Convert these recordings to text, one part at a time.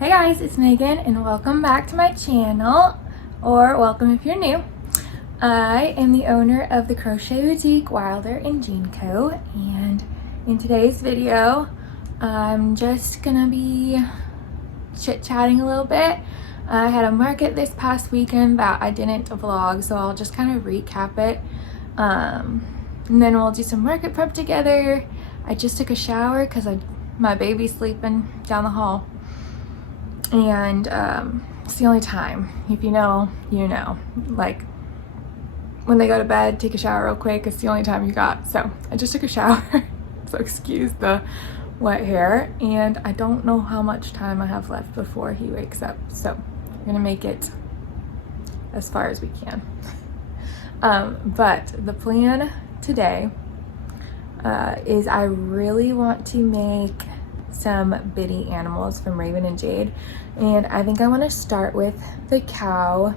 Hey guys, it's Megan and welcome back to my channel, or welcome if you're new. I am the owner of the Crochet Boutique Wilder and Jean Co. And in today's video, I'm just gonna be chit-chatting a little bit. I had a market this past weekend that I didn't vlog, so I'll just kind of recap it. And then we'll do some market prep together. I just took a shower because my baby's sleeping down the hall. And it's the only time, if you know, you know, like when they go to bed, take a shower real quick. It's the only time you got. So I just took a shower, so excuse the wet hair, and I don't know how much time I have left before he wakes up, so we're gonna make it as far as we can. But the plan today is I really want to make some bitty animals from Raven and Jade, and I think I want to start with the cow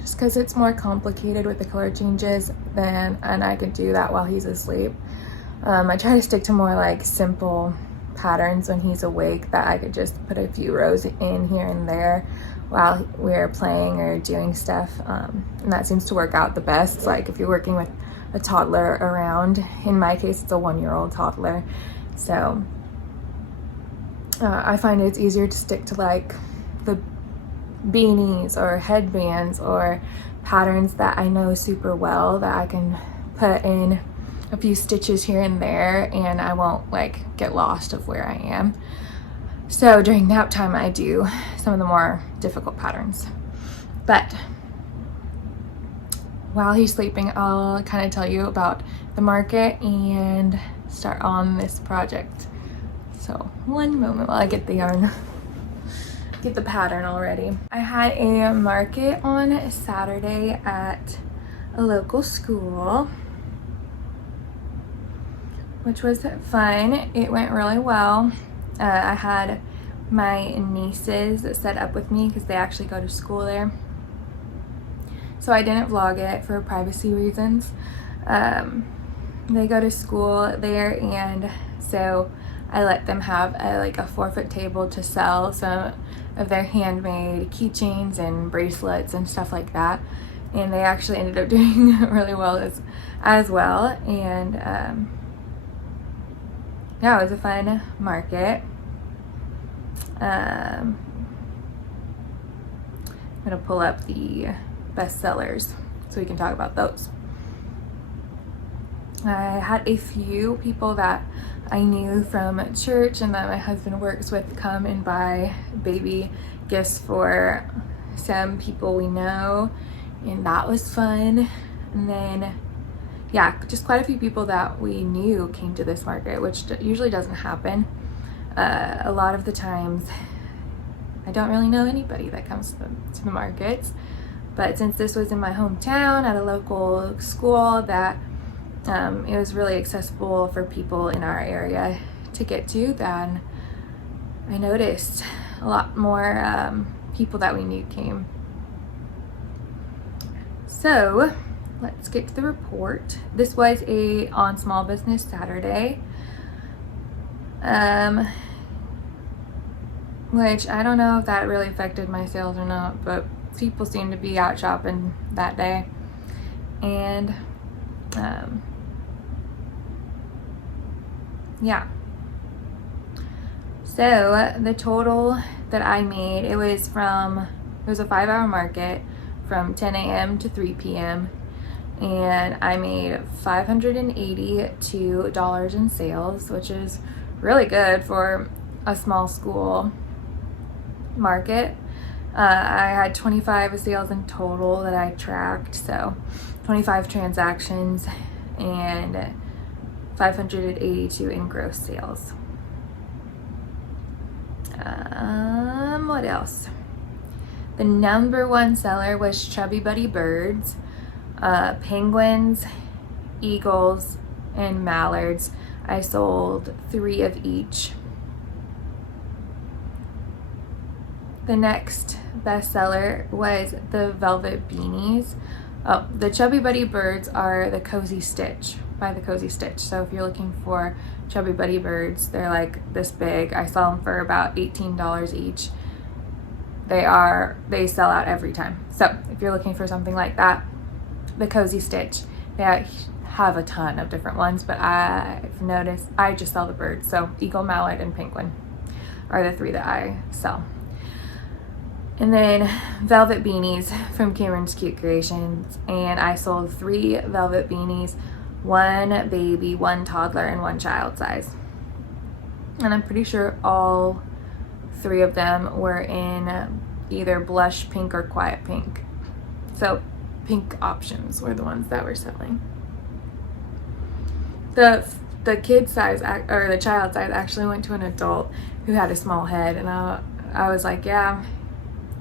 just because it's more complicated with the color changes and I could do that while he's asleep. I try to stick to more like simple patterns when he's awake that I could just put a few rows in here and there while we're playing or doing stuff, and that seems to work out the best. Like if you're working with a toddler around, in my case it's a 1-year-old toddler, so I find it's easier to stick to like the beanies or headbands or patterns that I know super well, that I can put in a few stitches here and there and I won't like get lost of where I am. So during nap time I do some of the more difficult patterns, but while he's sleeping I'll kind of tell you about the market and start on this project. So one moment while I get the yarn, get the pattern all ready. I had a market on Saturday at a local school, which was fun. It went really well. I had my nieces set up with me because they actually go to school there, so I didn't vlog it for privacy reasons. They go to school there, and so I let them have a 4-foot table to sell some of their handmade keychains and bracelets and stuff like that, and they actually ended up doing really well as well. And yeah, it was a fun market. I'm gonna pull up the best sellers so we can talk about those. I had a few people that I knew from church and that my husband works with come and buy baby gifts for some people we know, and that was fun. And then yeah, just quite a few people that we knew came to this market, which usually doesn't happen. A lot of the times I don't really know anybody that comes to the markets, but since this was in my hometown at a local school, that it was really accessible for people in our area to get to, then I noticed a lot more people that we knew came. So let's get to the report. This was on Small Business Saturday, which I don't know if that really affected my sales or not, but people seem to be out shopping that day. And yeah, so the total that I made, it was a 5-hour market from 10 a.m. to 3 p.m. and I made $582 in sales, which is really good for a small school market. I had 25 sales in total that I tracked, so 25 transactions and 582 in gross sales. What else? The number one seller was Chubby Buddy birds, penguins, eagles, and mallards. I sold 3 of each. The next bestseller was the velvet beanies. Oh, the Chubby Buddy birds are the Cozy Stitch, by the Cozy Stitch. So if you're looking for Chubby Buddy birds. They're like this big. I sell them for about $18 each. They sell out every time. So if you're looking for something like that, the Cozy Stitch, they have a ton of different ones, but I've noticed I just sell the birds. So Eagle, Mallard, and Penguin are the 3 that I sell. And then velvet beanies from Camryn's Cute Creations, and I sold 3 velvet beanies, 1 baby, 1 toddler, and 1 child size. And I'm pretty sure all 3 of them were in either blush pink or quiet pink. So pink options were the ones that were selling. The kid size, or the child size, actually went to an adult who had a small head, and I was like, yeah,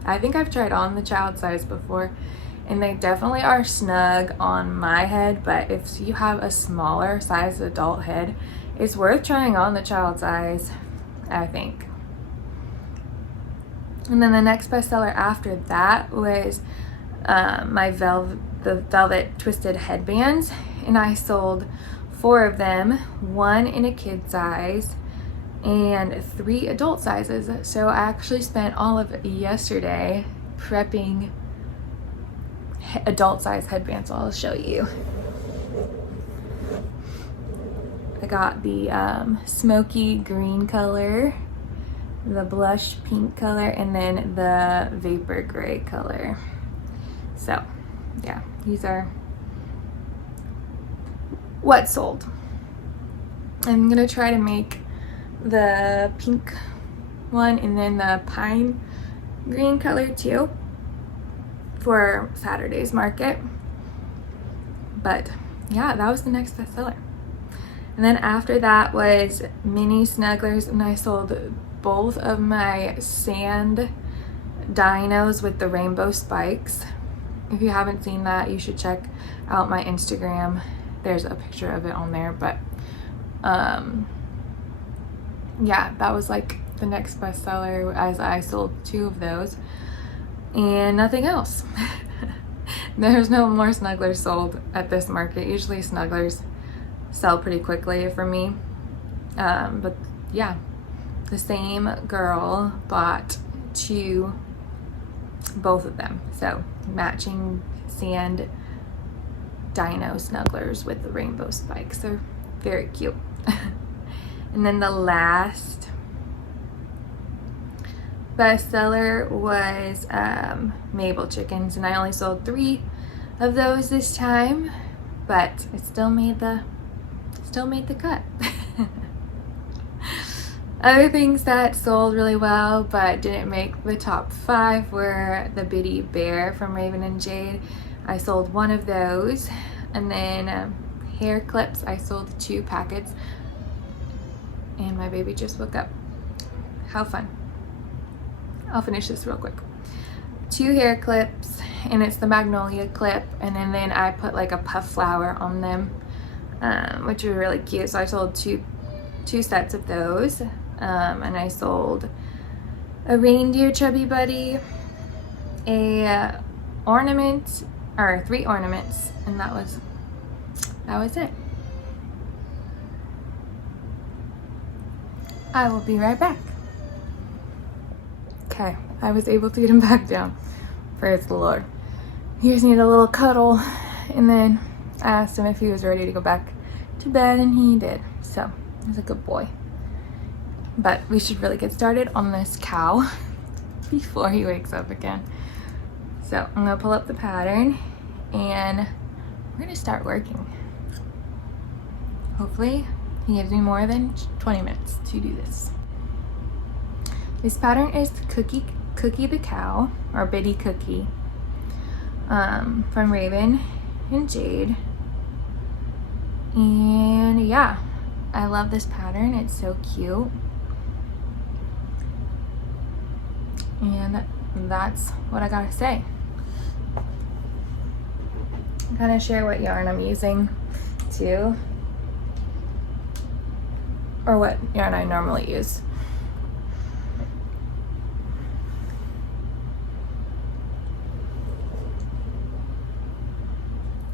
I think I've tried on the child size before, and they definitely are snug on my head, but if you have a smaller size adult head, it's worth trying on the child size, I think. And then the next bestseller after that was the velvet twisted headbands, and I sold 4 of them, 1 in a kid size and 3 adult sizes. So I actually spent all of yesterday prepping adult size headbands. So I'll show you. I got the smoky green color, the blush pink color, and then the vapor gray color. So yeah, these are what sold. I'm gonna try to make the pink one and then the pine green color too for Saturday's market. But yeah, that was the next bestseller. And then after that was mini Snugglers, and I sold both of my sand dinos with the rainbow spikes. If you haven't seen that, you should check out my Instagram. There's a picture of it on there, but yeah, that was like the next bestseller, as I sold 2 of those and nothing else. There's no more Snugglers sold at this market. Usually Snugglers sell pretty quickly for me, but yeah, the same girl bought both of them, so matching sand dino Snugglers with the rainbow spikes. They're very cute. And then the last bestseller was Mabel chickens, and I only sold 3 of those this time, but it still made the cut. Other things that sold really well but didn't make the top 5 were the Bitty Bear from Raven and Jade. I sold 1 of those, and then hair clips, I sold 2 packets. And my baby just woke up. How fun. I'll finish this real quick. 2 hair clips, and it's the magnolia clip, and then I put like a puff flower on them, which are really cute. So I sold two sets of those, and I sold a reindeer Chubby Buddy, a ornament, or 3 ornaments, and that was it. I will be right back. Okay, I was able to get him back down. Praise the Lord. He just needed a little cuddle, and then I asked him if he was ready to go back to bed, and he did. So he's a good boy. But we should really get started on this cow before he wakes up again. So I'm gonna pull up the pattern, and we're gonna start working. Hopefully he gives me more than 20 minutes to do this. This pattern is Cookie the Cow, or Bitty Cookie, from Raven and Jade. And yeah, I love this pattern. It's so cute. And that's what I gotta say. I'm gonna share what yarn I'm using too, or what yarn I normally use.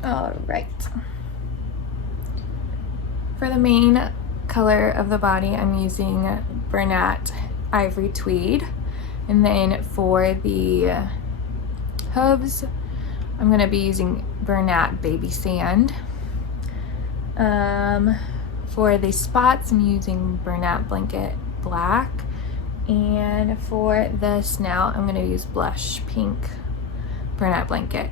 All right. For the main color of the body, I'm using Bernat Ivory Tweed. And then for the hooves, I'm going to be using Bernat Baby Sand. For the spots, I'm using Bernat Blanket Black. And for the snout, I'm going to use Blush Pink Bernat Blanket.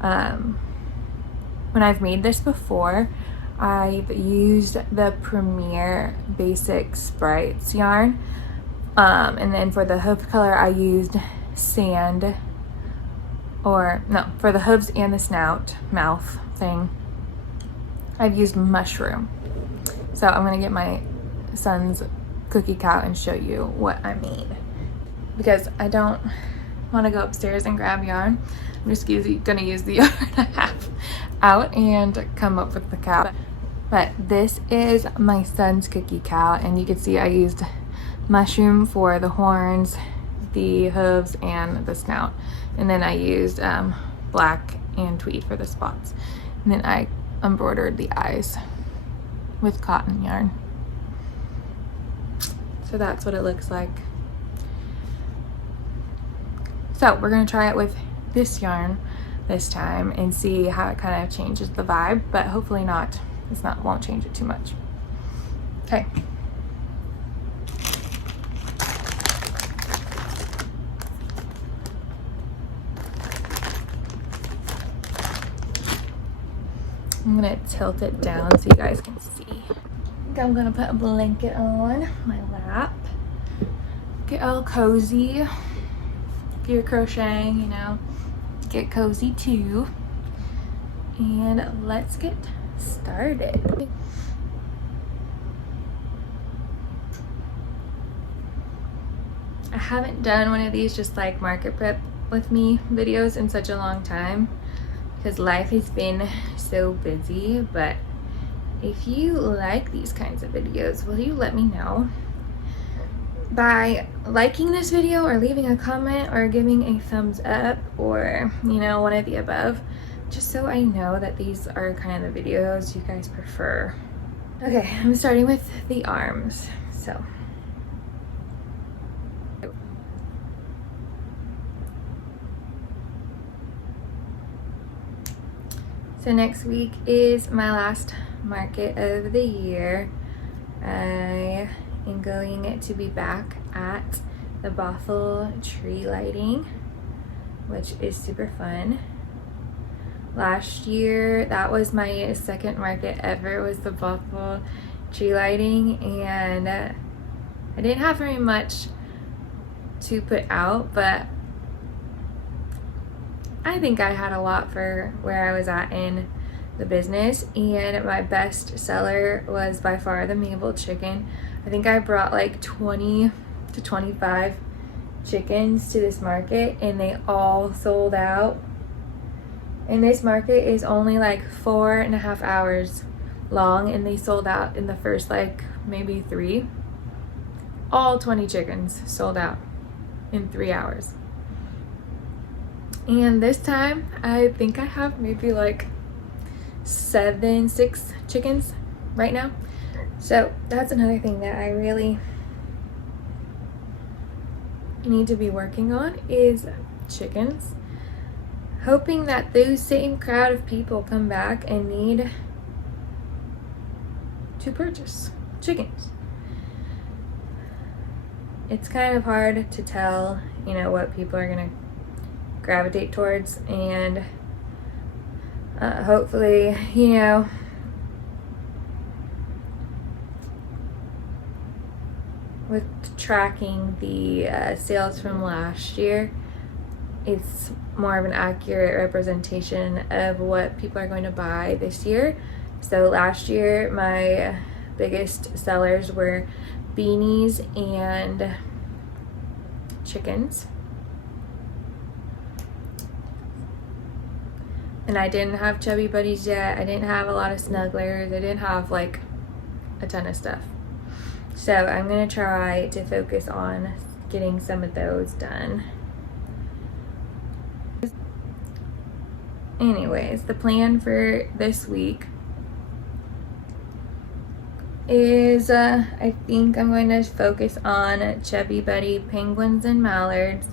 When I've made this before, I've used the Premier Basic Sprites yarn. And then for the hoof color, I used sand, or no, for the hooves and the snout mouth thing, I've used mushroom. So I'm gonna get my son's cookie cow and show you what I mean, because I don't want to go upstairs and grab yarn. I'm just gonna use the yarn I have out and come up with the cow. But this is my son's cookie cow, and you can see I used mushroom for the horns, the hooves, and the snout. And then I used black and tweed for the spots. And then I embroidered the eyes with cotton yarn. So that's what it looks like. So we're gonna try it with this yarn this time and see how it kind of changes the vibe, but hopefully not. Won't change it too much. Okay. I'm gonna tilt it down so you guys can see. I think I'm gonna put a blanket on my lap. Get all cozy. If you're crocheting, you know, get cozy too. And let's get started. I haven't done one of these just like market prep with me videos in such a long time because life has been so busy. But if you like these kinds of videos, will you let me know by liking this video or leaving a comment or giving a thumbs up, or you know, one of the above, just so I know that these are kind of the videos you guys prefer. Okay, I'm starting with the arms. So next week is my last market of the year. I am going to be back at the Bothell tree lighting, which is super fun. Last year, that was my second market ever, was the Bothell tree lighting, and I didn't have very much to put out, but I think I had a lot for where I was at in the business. And my best seller was by far the Mabel chicken. I think I brought like 20 to 25 chickens to this market, and they all sold out. And this market is only like 4.5 hours long, and they sold out in the first like maybe 3. All 20 chickens sold out in 3 hours. And this time I think I have maybe like 6 chickens right now. So that's another thing that I really need to be working on, is chickens. Hoping that those same crowd of people come back and need to purchase chickens. It's kind of hard to tell, you know, what people are gonna gravitate towards, and hopefully, you know, with tracking the sales from last year, it's more of an accurate representation of what people are going to buy this year. So last year, my biggest sellers were beanies and chickens. And I didn't have Chubby buddies yet. I didn't have a lot of Snugglers. I didn't have like a ton of stuff. So I'm gonna try to focus on getting some of those done. Anyways, the plan for this week is I think I'm going to focus on Chubby Buddy penguins and mallards,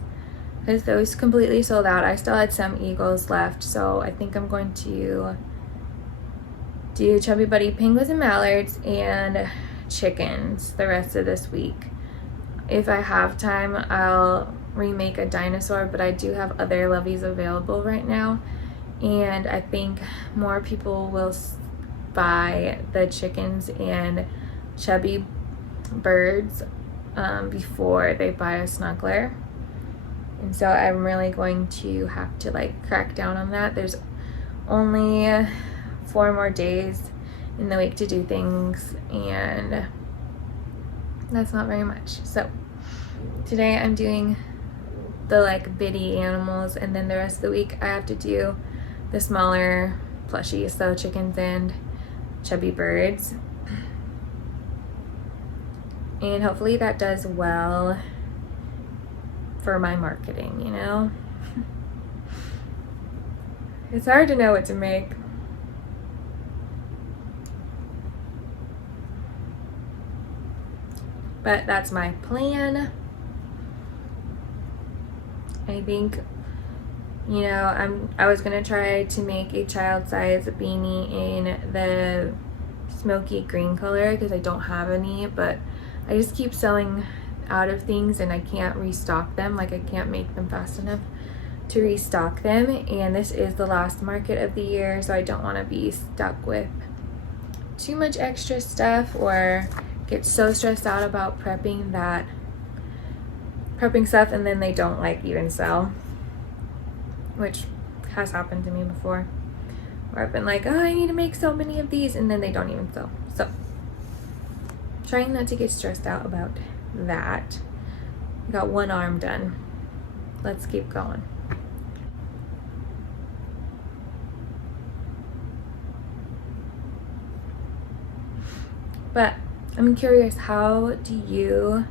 because those completely sold out. I still had some eagles left, so I think I'm going to do Chubby Buddy penguins and mallards and chickens the rest of this week. If I have time, I'll remake a dinosaur, but I do have other loveys available right now, and I think more people will buy the chickens and chubby birds before they buy a snuggler. And so I'm really going to have to like crack down on that. There's only 4 more days in the week to do things, and that's not very much. So today I'm doing the like bitty animals, and then the rest of the week I have to do the smaller plushies, so chickens and chubby birds. And hopefully that does well for my marketing, you know? It's hard to know what to make. But that's my plan. I think, you know, I was gonna try to make a child size beanie in the smoky green color because I don't have any, but I just keep selling out of things and I can't restock them. Like I can't make them fast enough to restock them, and this is the last market of the year, so I don't want to be stuck with too much extra stuff or get so stressed out about prepping stuff and then they don't like even sell, which has happened to me before, where I've been like, oh, I need to make so many of these, and then they don't even sell. So trying not to get stressed out about that. Got one arm done. Let's keep going. But I'm curious, how do you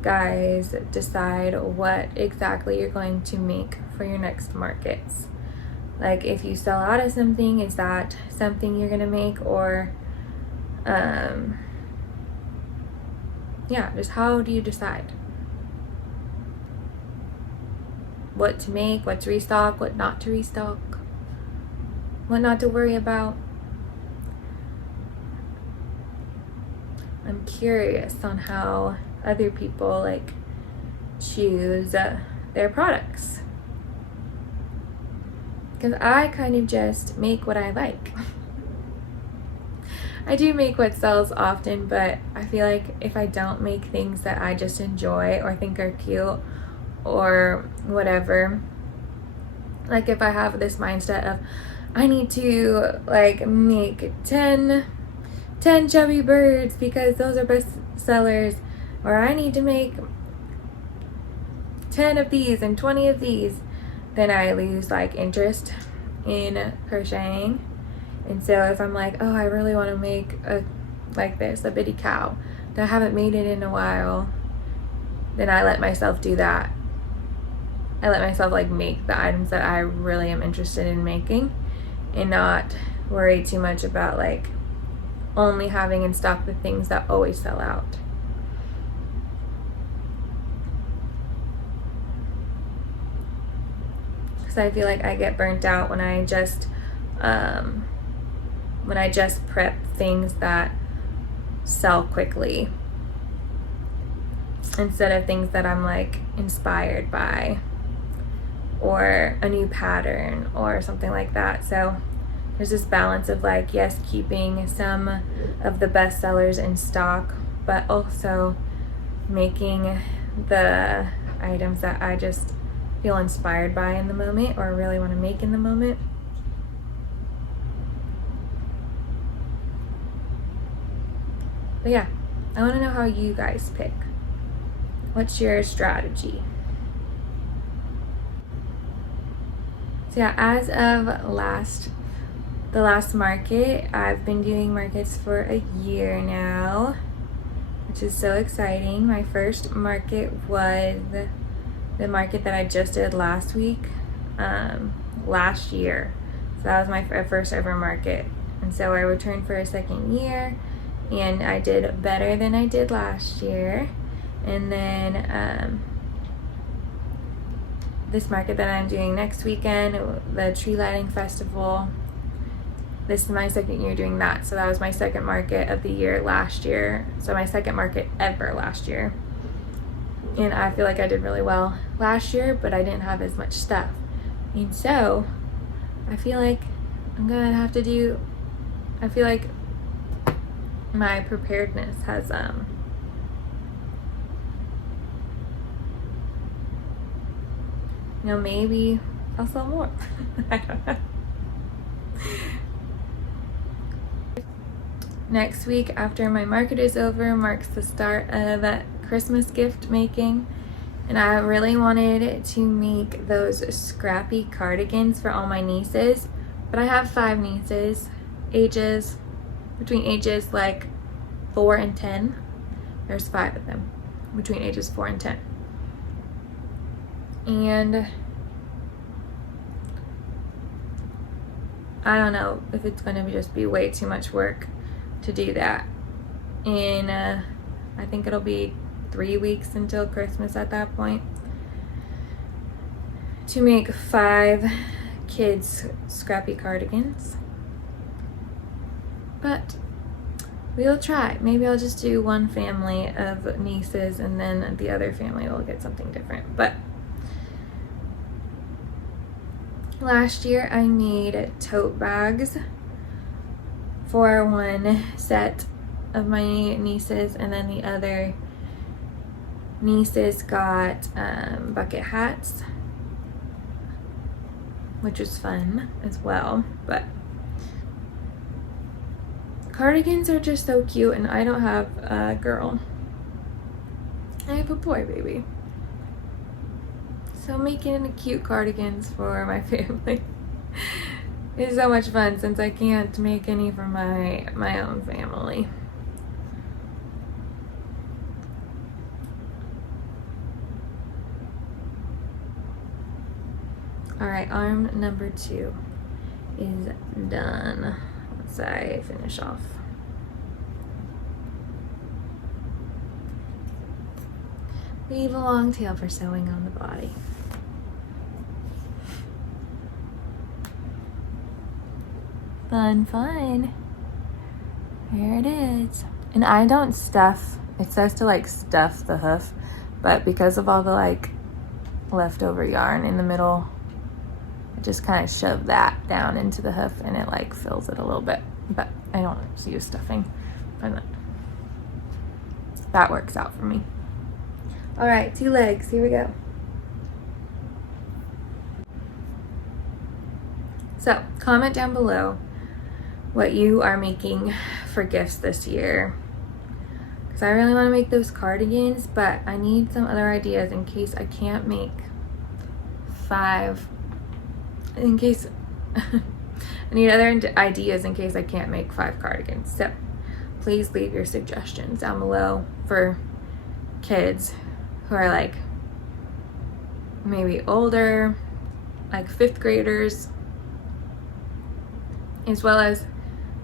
guys decide what exactly you're going to make for your next markets? Like if you sell out of something, is that something you're gonna make? Or yeah, just how do you decide what to make, what to restock, what not to restock, what not to worry about? I'm curious on how other people like choose their products, because I kind of just make what I like. I do make what sells often, but I feel like if I don't make things that I just enjoy or think are cute or whatever, like if I have this mindset of I need to like make 10 chubby birds because those are best sellers, or I need to make 10 of these and 20 of these, then I lose like interest in crocheting. And so if I'm like, oh, I really want to make a bitty cow that I haven't made it in a while, then I let myself do that. I let myself like make the items that I really am interested in making, and not worry too much about like only having in stock the things that always sell out. Because I feel like I get burnt out when I just prep things that sell quickly instead of things that I'm like inspired by, or a new pattern or something like that. So there's this balance of like, yes, keeping some of the best sellers in stock, but also making the items that I just feel inspired by in the moment or really want to make in the moment. But yeah, I want to know how you guys pick. What's your strategy? So yeah, as of the last market, I've been doing markets for a year now, which is so exciting. My first market was the market that I just did last week, last year. So that was my first ever market. And so I returned for a second year, and I did better than I did last year. And then this market that I'm doing next weekend, the tree lighting festival, this is my second year doing that. So that was my second market of the year last year. So my second market ever last year. And I feel like I did really well last year, but I didn't have as much stuff. And so I feel like I'm gonna have to do, I feel like my preparedness has you know, maybe I'll sell more. I don't know. Next week after my market is over marks the start of Christmas gift making, and I really wanted to make those scrappy cardigans for all my nieces, but I have 5 nieces, between ages like 4 and 10. There's 5 of them between ages 4 and 10. And I don't know if it's going to just be way too much work to do that. And I think it'll be 3 weeks until Christmas at that point to make 5 kids scrappy cardigans. But we'll try. Maybe I'll just do one family of nieces and then the other family will get something different. But last year I made tote bags for one set of my nieces, and then the other nieces got bucket hats, which was fun as well. But cardigans are just so cute, and I don't have a girl. I have a boy baby. So making cute cardigans for my family is so much fun, since I can't make any for my own family. Alright, arm number 2 is done. Once I finish off. Leave a long tail for sewing on the body. Fun, fun. Here it is. And I don't stuff, it says to like stuff the hoof, but because of all the like leftover yarn in the middle, I just kind of shove that down into the hoof and it like fills it a little bit. But I don't use stuffing. And that works out for me. All right, 2 legs, here we go. So comment down below what you are making for gifts this year, because I really want to make those cardigans, but I need some other ideas in case I can't make 5, in case I need other ideas in case I can't make 5 cardigans. So please leave your suggestions down below for kids who are like maybe older, like 5th graders, as well as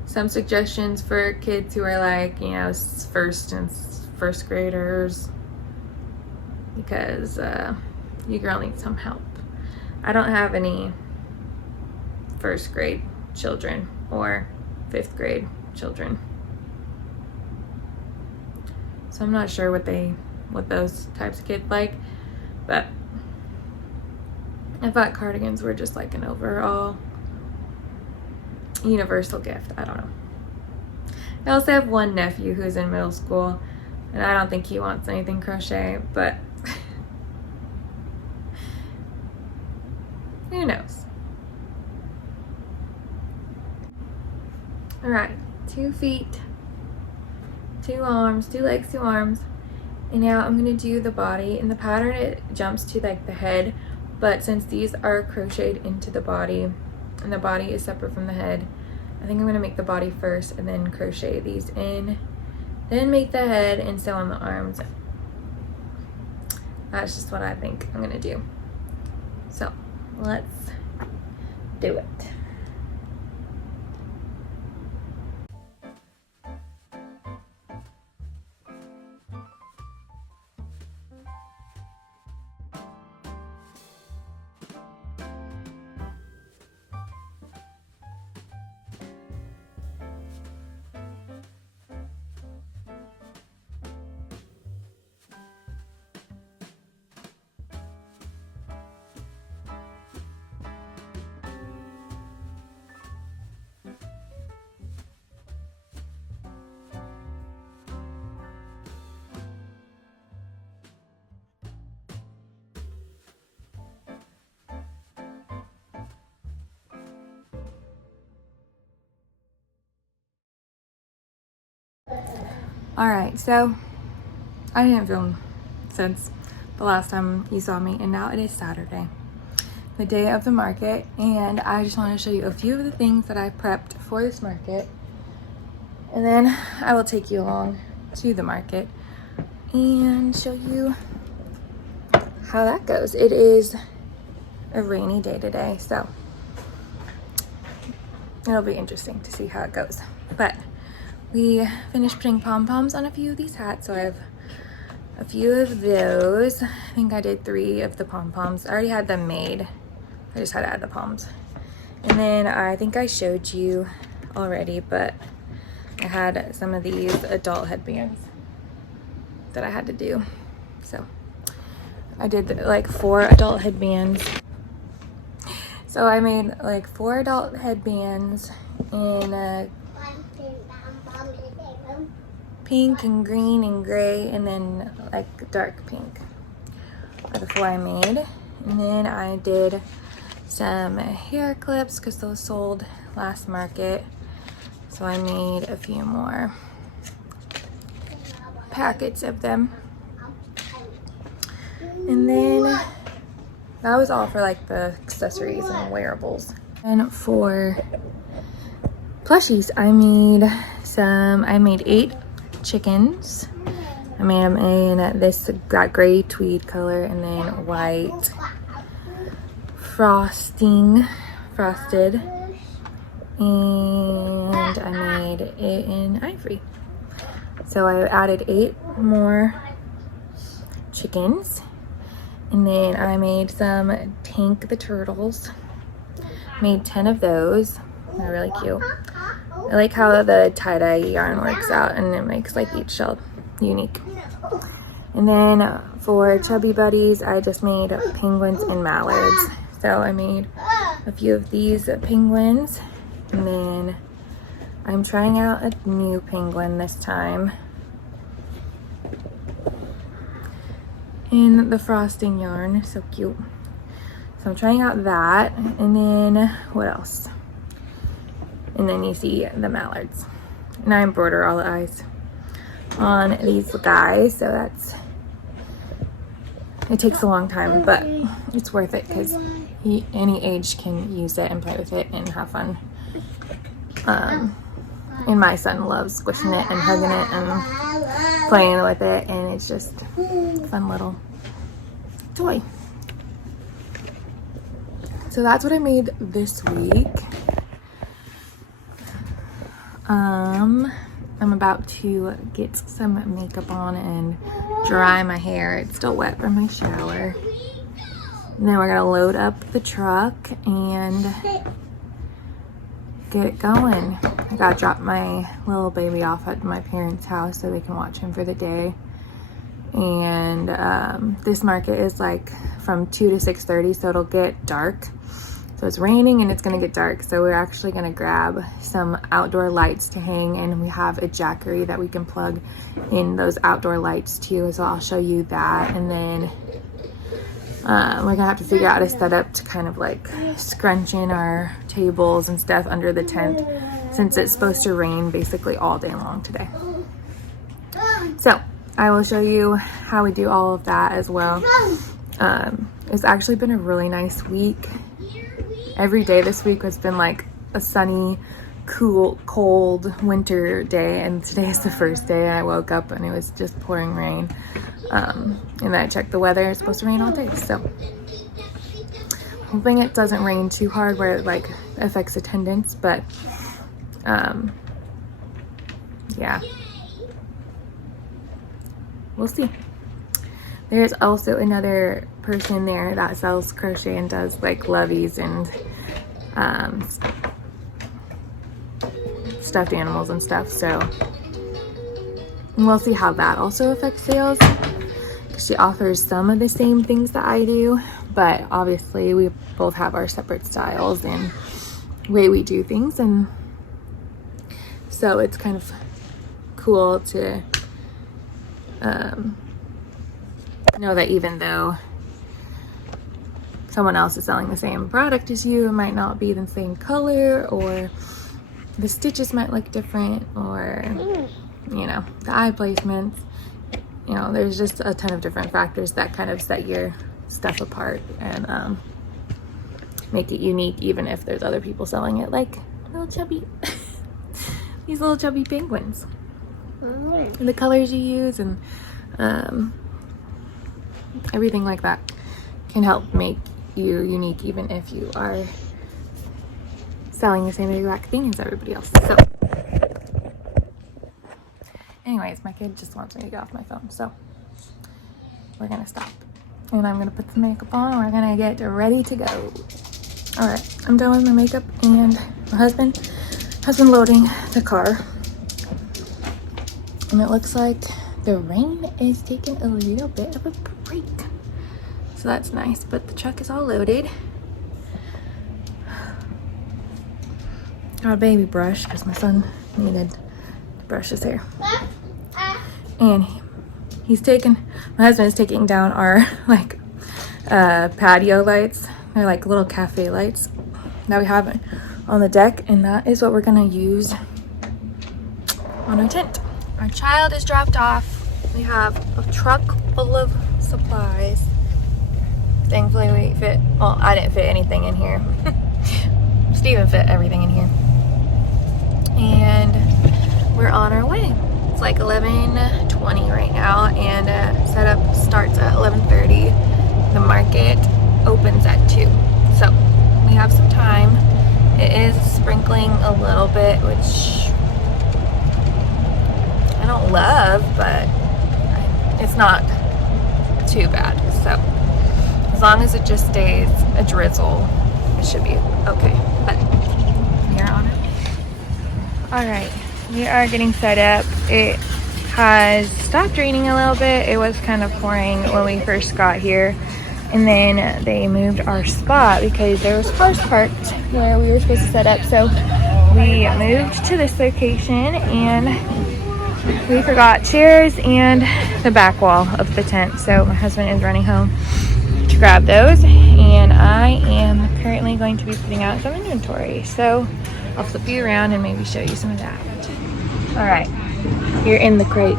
some suggestions for kids who are like, you know, first graders, because you girl needs some help. I don't have any 1st grade children or 5th grade children, so I'm not sure what those types of kids like, but I thought cardigans were just like an overall universal gift. I don't know. I also have one nephew who's in middle school, and I don't think he wants anything crochet, but who knows. All right, 2 feet, 2 arms, 2 legs, 2 arms. And now I'm gonna do the body. In the pattern it jumps to like the head, but since these are crocheted into the body and the body is separate from the head, I think I'm gonna make the body first and then crochet these in, then make the head and sew on the arms. That's just what I think I'm gonna do. So let's do it. Alright, so I didn't film since the last time you saw me, and now it is Saturday, the day of the market, and I just want to show you a few of the things that I prepped for this market, and then I will take you along to the market and show you how that goes. It is a rainy day today, so it'll be interesting to see how it goes. But we finished putting pom-poms on a few of these hats, so I have a few of those. I think I did 3 of the pom-poms. I already had them made. I just had to add the poms. And then I think I showed you already, but I had some of these adult headbands that I had to do. So I did like 4 adult headbands. So I made like 4 adult headbands in pink and green and gray, and then like dark pink are the 4 I made. And then I did some hair clips because those sold last market, so I made a few more packets of them. And then that was all for like the accessories and wearables. And for plushies, I made 8 chickens. I made them in that gray tweed color, and then white frosted, and I made it in ivory. So I added 8 more chickens, and then I made some Tank the Turtles. Made 10 of those. They're really cute. I like how the tie-dye yarn works out, and it makes like each shell unique. And then for Chubby Buddies, I just made penguins and mallards. So I made a few of these penguins, and then I'm trying out a new penguin this time in the frosting yarn. So cute. So I'm trying out that, and then what else? And then you see the mallards. And I embroider all the eyes on these guys, so it takes a long time, but it's worth it because any age can use it and play with it and have fun. And my son loves squishing it and hugging it and playing with it, and it's just a fun little toy. So that's what I made this week. I'm about to get some makeup on and dry my hair. It's still wet from my shower. And then we're gonna load up the truck and get it going. I gotta drop my little baby off at my parents' house so they can watch him for the day. And this market is like from 2 to 6:30, so it'll get dark. So it's raining and it's gonna get dark, so we're actually gonna grab some outdoor lights to hang, and we have a jackery that we can plug in those outdoor lights too, so I'll show you that. And then we're gonna have to figure out a setup to kind of like scrunch in our tables and stuff under the tent, since it's supposed to rain basically all day long today. So I will show you how we do all of that as well. It's actually been a really nice week. Every day this week has been like a sunny, cool, cold winter day, and today is the first day I woke up and it was just pouring rain. And then I checked the weather, it's supposed to rain all day, so hoping it doesn't rain too hard where it like affects attendance, but yeah, we'll see. There's also another person there that sells crochet and does like loveys and stuffed animals and stuff, so we'll see how that also affects sales. She offers some of the same things that I do, but obviously we both have our separate styles and way we do things, and so it's kind of cool to know that even though someone else is selling the same product as you, it might not be the same color, or the stitches might look different, or you know, the eye placements. You know, there's just a ton of different factors that kind of set your stuff apart and make it unique, even if there's other people selling it, like little chubby, these little chubby penguins. And the colors you use and everything like that can help make you unique, even if you are selling the same exact thing as everybody else. So anyways, my kid just wants me to get off my phone, so we're gonna stop and I'm gonna put some makeup on and we're gonna get ready to go. All right, I'm done with my makeup and my husband has been loading the car, and it looks like the rain is taking a little bit of a break, so that's nice. But the truck is all loaded. Got a baby brush because my son needed to brush his hair, and my husband is taking down our like patio lights. They're like little cafe lights that we have on the deck, and that is what we're gonna use on our tent. Our child is dropped off. We have a truck full of supplies. Thankfully we fit, well, I didn't fit anything in here. Steven fit everything in here. And we're on our way. It's like 11:20 right now, and setup starts at 11:30. The market opens at 2, so we have some time. It is sprinkling a little bit, which I don't love, but it's not too bad. So as long as it just stays a drizzle, it should be okay. But we are on it. All right, we are getting set up. It has stopped raining a little bit. It was kind of pouring when we first got here. And then they moved our spot because there was cars parked where we were supposed to set up. So we moved to this location and we forgot chairs and the back wall of the tent. So my husband is running home to grab those, and I am currently going to be putting out some inventory. So I'll flip you around and maybe show you some of that. All right, you're in the crate.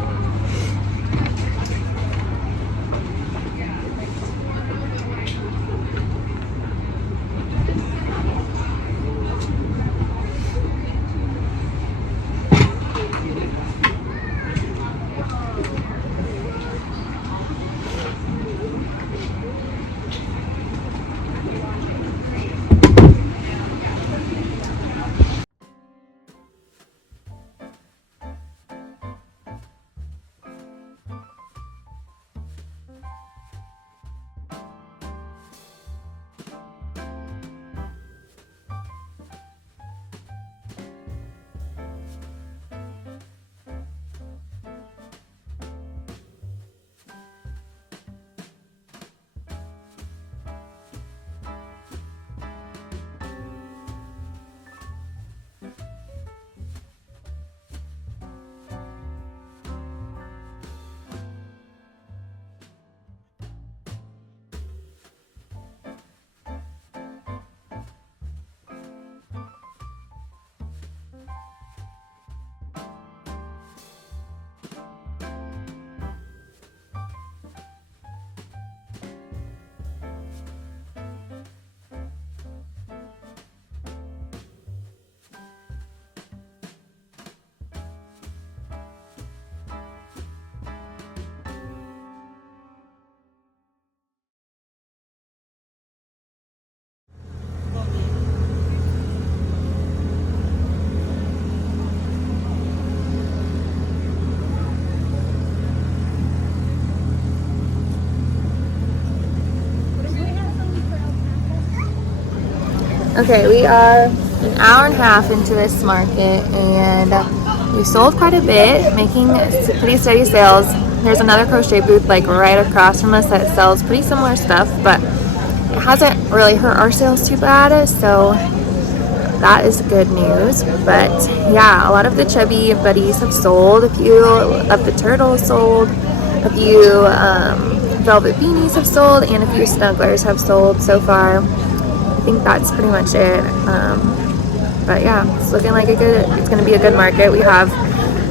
Okay, we are an hour and a half into this market, and we sold quite a bit, making pretty steady sales. There's another crochet booth like right across from us that sells pretty similar stuff, but it hasn't really hurt our sales too bad, so that is good news. But yeah, a lot of the chubby buddies have sold, a few of the turtles sold, a few velvet beanies have sold, and a few snugglers have sold so far. I think that's pretty much it. But yeah, it's looking like it's going to be a good market. We have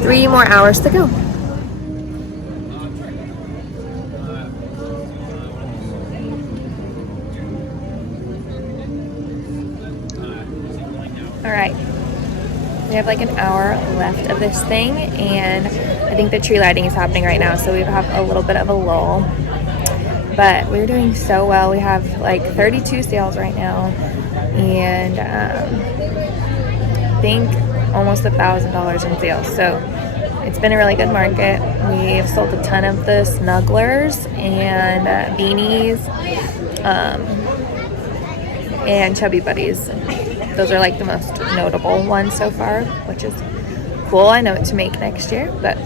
3 more hours to go. All right, we have like an hour left of this thing, and I think the tree lighting is happening right now, so we have a little bit of a lull. But we're doing so well. We have like 32 sales right now, and I think almost $1,000 in sales. So it's been a really good market. We've sold a ton of the Snugglers and Beanies and Chubby buddies. Those are like the most notable ones so far, which is cool. I know what to make next year, but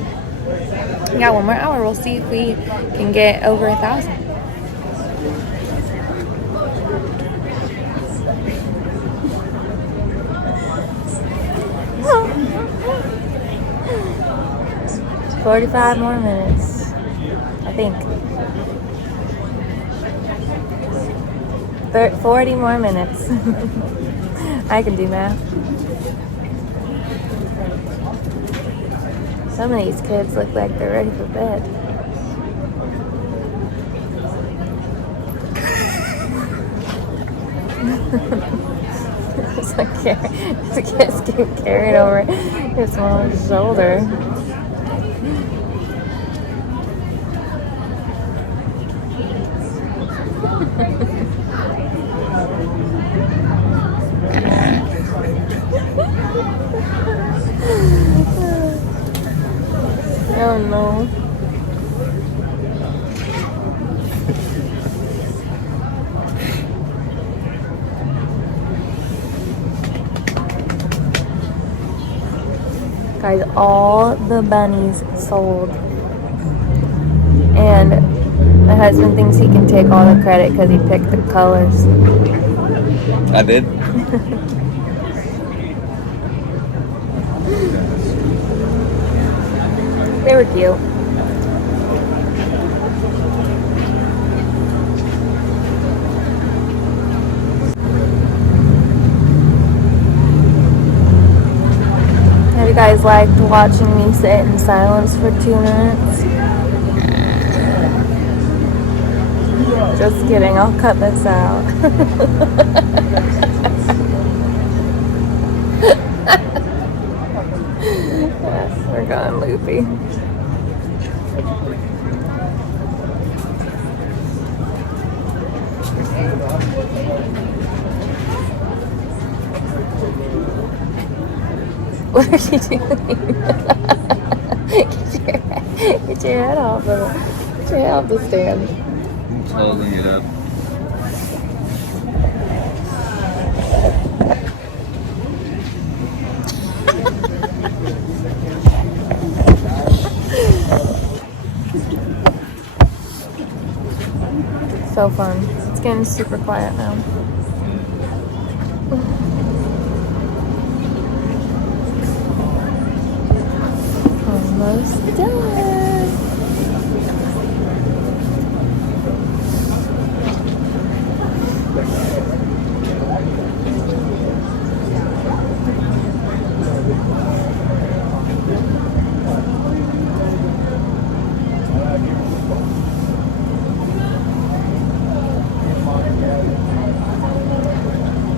yeah, 1 more hour. We'll see if we can get over 1,000. It's 45 more minutes, I think. 40 more minutes. I can do math. Some of these kids look like they're ready for bed. It's like the kid's getting carried over his mom's shoulder. Oh no. Guys, all the bunnies sold. And my husband thinks he can take all the credit because he picked the colors. I did. They were cute. Have you guys liked watching me sit in silence for 2 minutes? Just kidding, I'll cut this out. We're going loopy. What are you doing? Get your head off of it. Get your head off the stand. I'm closing it up. So fun. It's getting super quiet now. Almost done.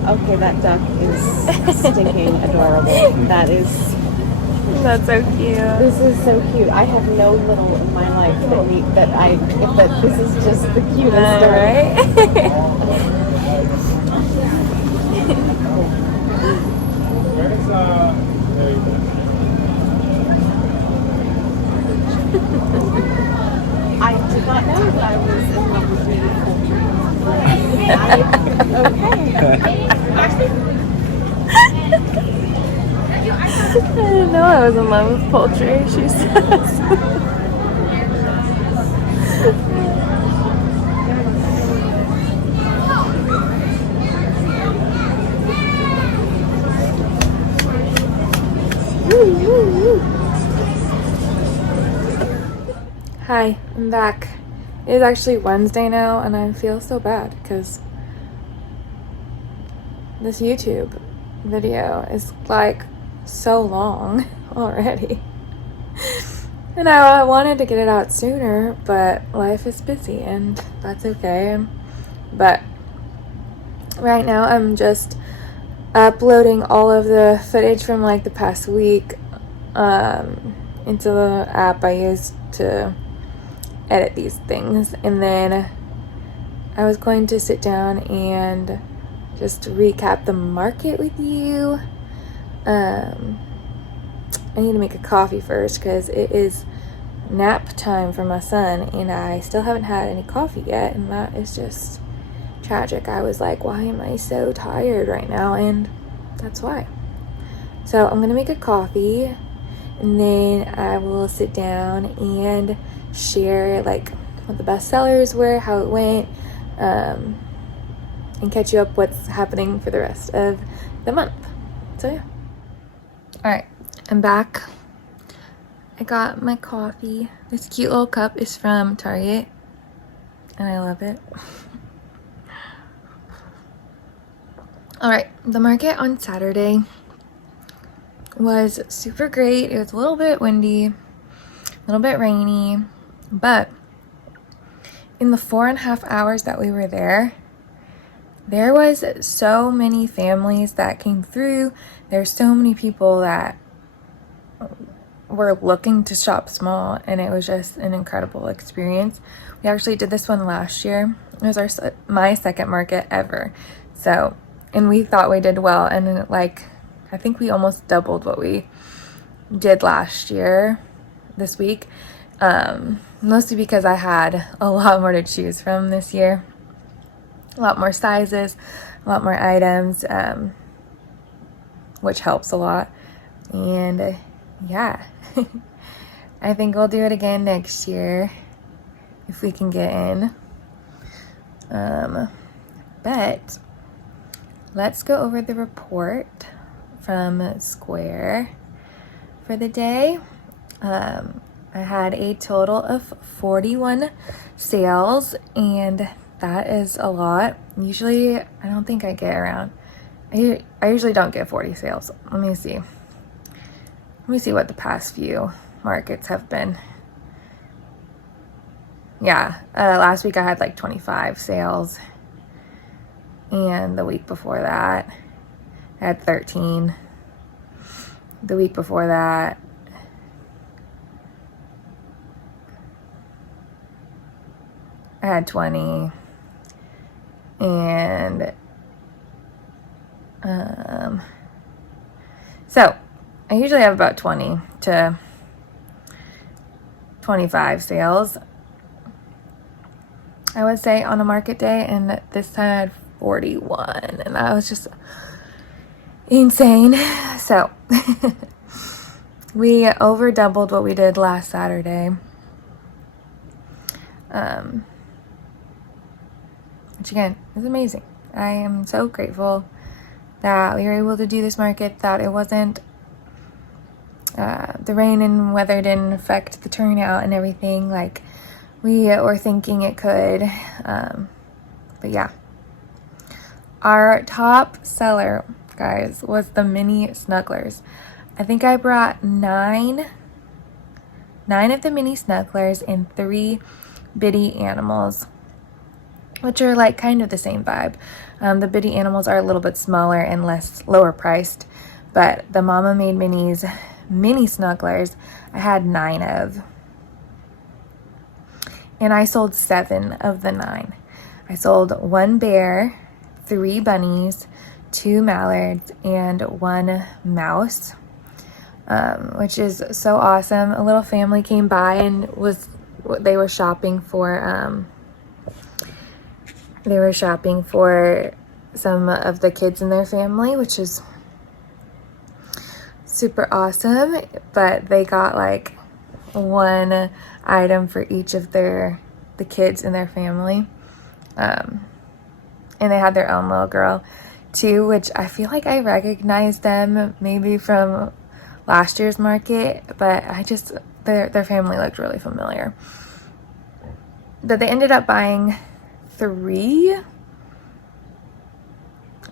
Okay, that duck is stinking adorable. That's so cute. This is so cute. I have no little in my life that this is just the cutest, right? I did not know that I was in love with I didn't know I was in love with poultry, she says. Hi, I'm back. It is actually Wednesday now, and I feel so bad because this YouTube video is like so long already. And I wanted to get it out sooner, but life is busy and that's okay. But right now I'm just uploading all of the footage from like the past week into the app I use to edit these things, and then I was going to sit down and just recap the market with you. I need to make a coffee first because it is nap time for my son and I still haven't had any coffee yet, and that is just tragic. I was like, why am I so tired right now? And that's why. So I'm gonna make a coffee and then I will sit down and share like what the best sellers were, how it went, and catch you up what's happening for the rest of the month. So yeah. Alright, I'm back. I got my coffee. This cute little cup is from Target and I love it. Alright, the market on Saturday was super great. It was a little bit windy, a little bit rainy, but in the 4.5 hours that we were there was so many families that came through. There's so many people that were looking to shop small, and it was just an incredible experience. We actually did this one last year. It was my second market ever. So, and we thought we did well, and like I think we almost doubled what we did last year this week. Mostly because I had a lot more to choose from this year. A lot more sizes, a lot more items, which helps a lot. And yeah, I think we'll do it again next year if we can get in. But let's go over the report from Square for the day. I had a total of 41 sales, and that is a lot. Usually, I don't think I get around. I usually don't get 40 sales. Let me see what the past few markets have been. Yeah, last week I had like 25 sales, and the week before that I had 13. The week before that I had 20. And so I usually have about 20 to 25 sales, I would say, on a market day, and this time I had 41, and that was just insane. So we over doubled what we did last Saturday, which again is amazing. I am so grateful that we were able to do this market, that it wasn't the rain and weather didn't affect the turnout and everything like we were thinking it could. But yeah, our top seller, guys, was the mini Snugglers. I think I brought nine of the mini Snugglers and 3 bitty animals, which are like kind of the same vibe. The bitty animals are a little bit smaller and lower priced, but the Mama Made Minis mini Snugglers I had 9 of, and I sold 7 of the 9. I sold 1 bear, 3 bunnies, 2 mallards, and 1 mouse, which is so awesome. A little family came by and they were shopping for some of the kids in their family, which is super awesome. But they got like 1 item for each of the kids in their family, and they had their own little girl too, which I feel like I recognized them maybe from last year's market, but their family looked really familiar. But they ended up buying 3. I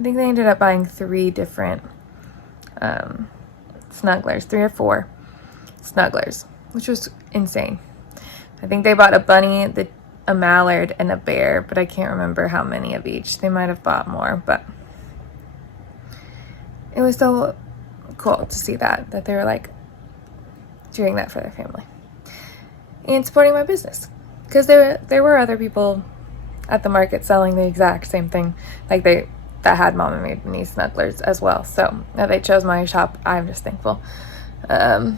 think they ended up buying 3 different Snugglers, 3 or 4 Snugglers. which was insane. I think they bought a bunny, a mallard, and a bear, but I can't remember how many of each. They might have bought more, but it was so cool to see that they were like doing that for their family and supporting my business, because there were other people at the market selling the exact same thing, like that had Mama Made Me Snugglers as well. So that they chose my shop, I'm just thankful. So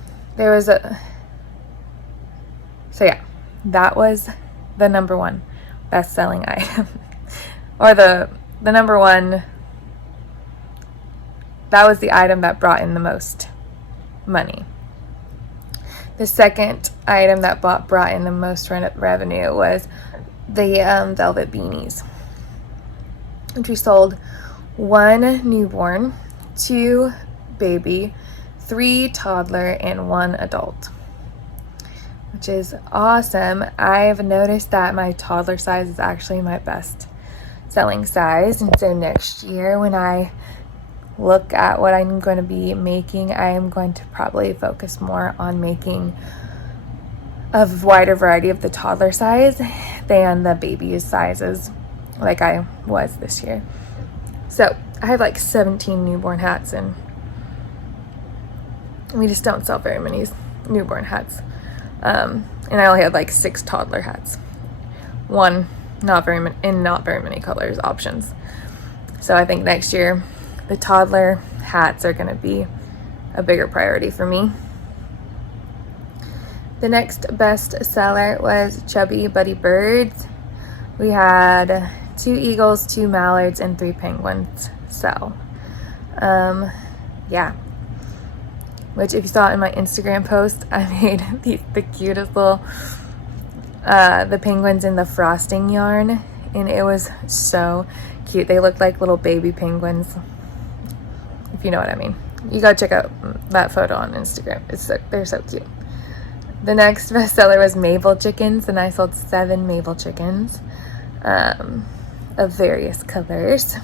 yeah, that was the number one best-selling item, or the number one. That was the item that brought in the most money. The second item that brought in the most revenue was the velvet beanies, which we sold 1 newborn, 2 baby, 3 toddler, and 1 adult, which is awesome. I've noticed that my toddler size is actually my best selling size, and so next year when I look at what I'm going to be making, I am going to probably focus more on making a wider variety of the toddler size than the baby sizes like I was this year. So I have like 17 newborn hats, and we just don't sell very many newborn hats. And I only had like 6 toddler hats. 1, not very many colors options. So I think next year the toddler hats are going to be a bigger priority for me. The next best seller was Chubby Buddy Birds. We had 2 eagles, 2 mallards, and 3 penguins sell. Yeah. Which, if you saw in my Instagram post, I made the cutest little, the penguins in the frosting yarn, and it was so cute. They looked like little baby penguins, if you know what I mean. You gotta check out that photo on Instagram. They're so cute. The next bestseller was Mabel chickens, and I sold 7 Mabel chickens of various colors.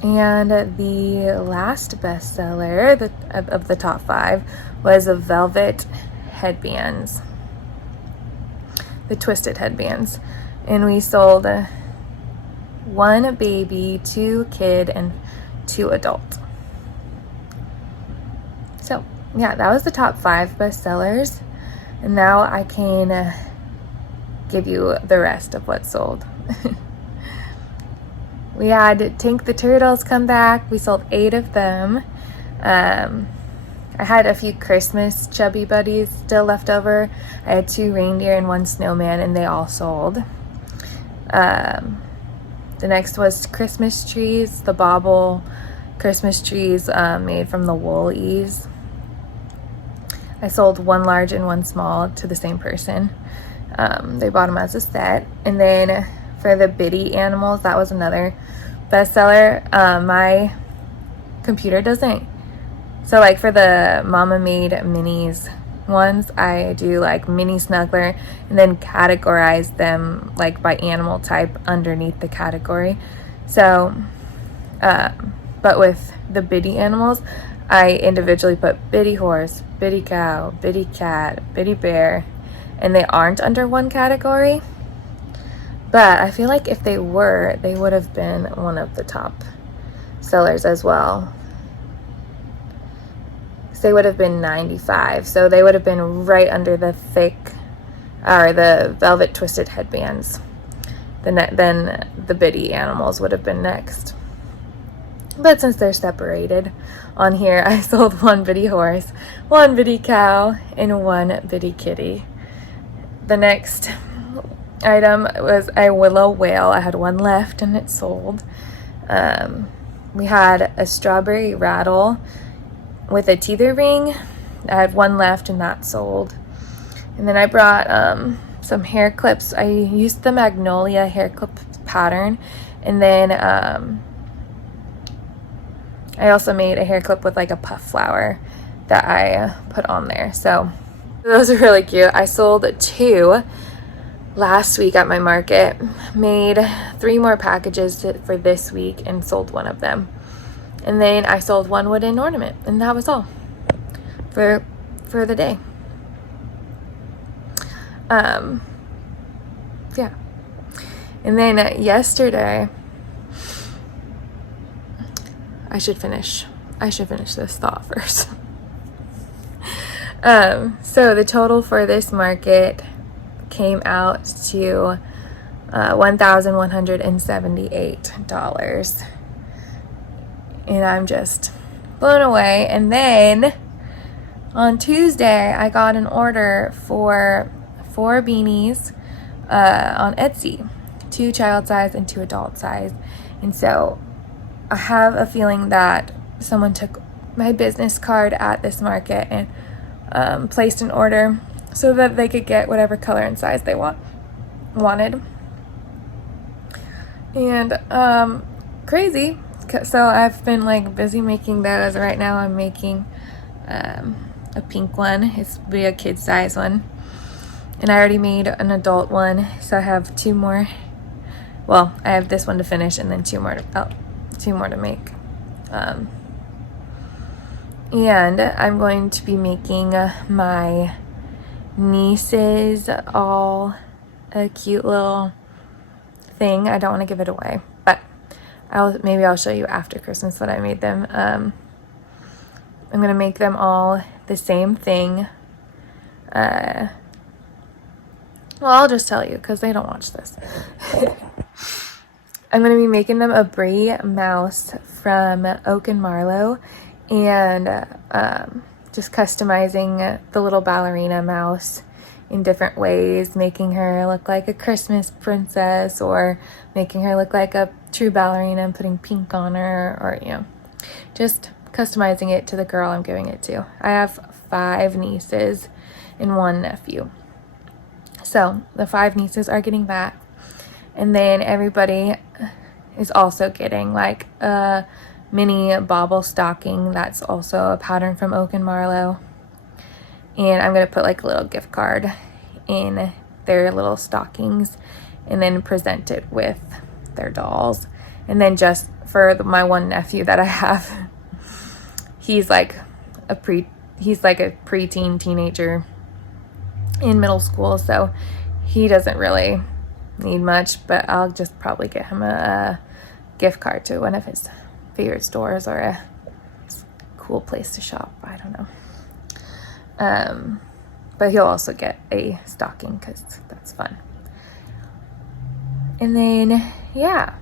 And the last bestseller of the top 5 was the velvet headbands, the twisted headbands. And we sold 1 baby, 2 kid, and 2 adult. So yeah, that was the top 5 bestsellers. And now I can give you the rest of what sold. We had Tink the Turtles come back. We sold 8 of them. I had a few Christmas Chubby Buddies still left over. I had 2 reindeer and 1 snowman, and they all sold. The next was Christmas trees, the bauble Christmas trees made from the woolies. I sold 1 large and 1 small to the same person. They bought them as a set. And then for the bitty animals, that was another bestseller. My computer doesn't. So like for the Mama Made Minis ones, I do like mini snuggler and then categorize them like by animal type underneath the category. So, but with the bitty animals, I individually put bitty horse, bitty cow, bitty cat, bitty bear, and they aren't under one category. But I feel like if they were, they would have been one of the top sellers as well. So they would have been 95. So they would have been right under the the velvet twisted headbands. Then the bitty animals would have been next. But since they're separated on here, I sold 1 bitty horse, 1 bitty cow, and 1 bitty kitty. The next item was a willow whale. I had 1 left and it sold. We had a strawberry rattle with a teether ring. I had 1 left and that sold. And then I brought some hair clips. I used the magnolia hair clip pattern, and then I also made a hair clip with like a puff flower that I put on there. So those are really cute. I sold 2 last week at my market, made 3 more packages for this week and sold 1 of them. And then I sold 1 wooden ornament, and that was all for the day. Yeah. And then yesterday, I should finish this thought first. So the total for this market came out to $1,178. And I'm just blown away. And then on Tuesday, I got an order for 4 beanies on Etsy, 2 child size and 2 adult size. And so I have a feeling that someone took my business card at this market and placed an order so that they could get whatever color and size they wanted. And crazy. So I've been like busy making those. Right now I'm making a pink one. It's be a kid size one. And I already made an adult one, so I have 2 more. Well, I have this one to finish and then 2 more to make. And I'm going to be making my nieces all a cute little thing. I don't want to give it away, but maybe I'll show you after Christmas what I made them. I'm gonna make them all the same thing. Well, I'll just tell you because they don't watch this. I'm going to be making them a Brie mouse from Oak and Marlow, and just customizing the little ballerina mouse in different ways, making her look like a Christmas princess or making her look like a true ballerina and putting pink on her, or, you know, just customizing it to the girl I'm giving it to. I have 5 nieces and 1 nephew. So the 5 nieces are getting that. And then everybody is also getting like a mini bauble stocking that's also a pattern from Oak and Marlow. And I'm going to put like a little gift card in their little stockings and then present it with their dolls. And then just for my one nephew that I have, he's like a preteen teenager in middle school, so he doesn't really need much, but I'll just probably get him a gift card to one of his favorite stores or a cool place to shop. I don't know. But he'll also get a stocking because that's fun. And then, yeah,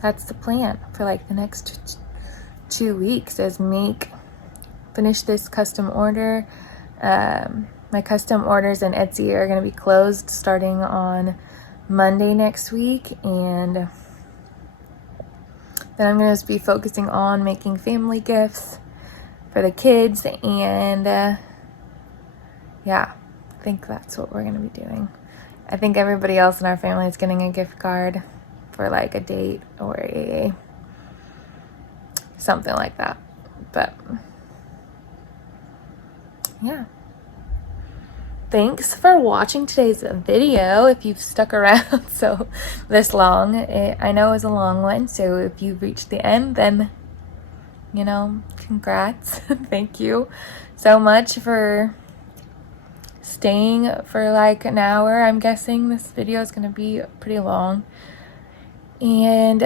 that's the plan for like the next 2 weeks is finish this custom order. My custom orders in Etsy are going to be closed starting on Monday next week, and then I'm going to be focusing on making family gifts for the kids, and yeah, I think that's what we're going to be doing. I think everybody else in our family is getting a gift card for like a date or something like that, but yeah. Thanks for watching today's video. If you've stuck around so this long, I know it was a long one, so if you've reached the end, then, you know, congrats. Thank you so much for staying for like an hour. I'm guessing this video is going to be pretty long. And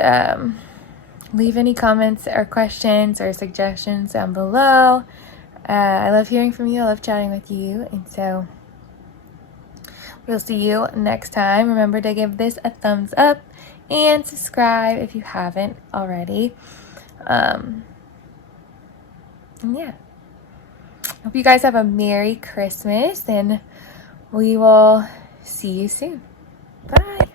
leave any comments or questions or suggestions down below. I love hearing from you. I love chatting with you, and so we'll see you next time. Remember to give this a thumbs up and subscribe if you haven't already. And yeah, hope you guys have a Merry Christmas, and we will see you soon. Bye.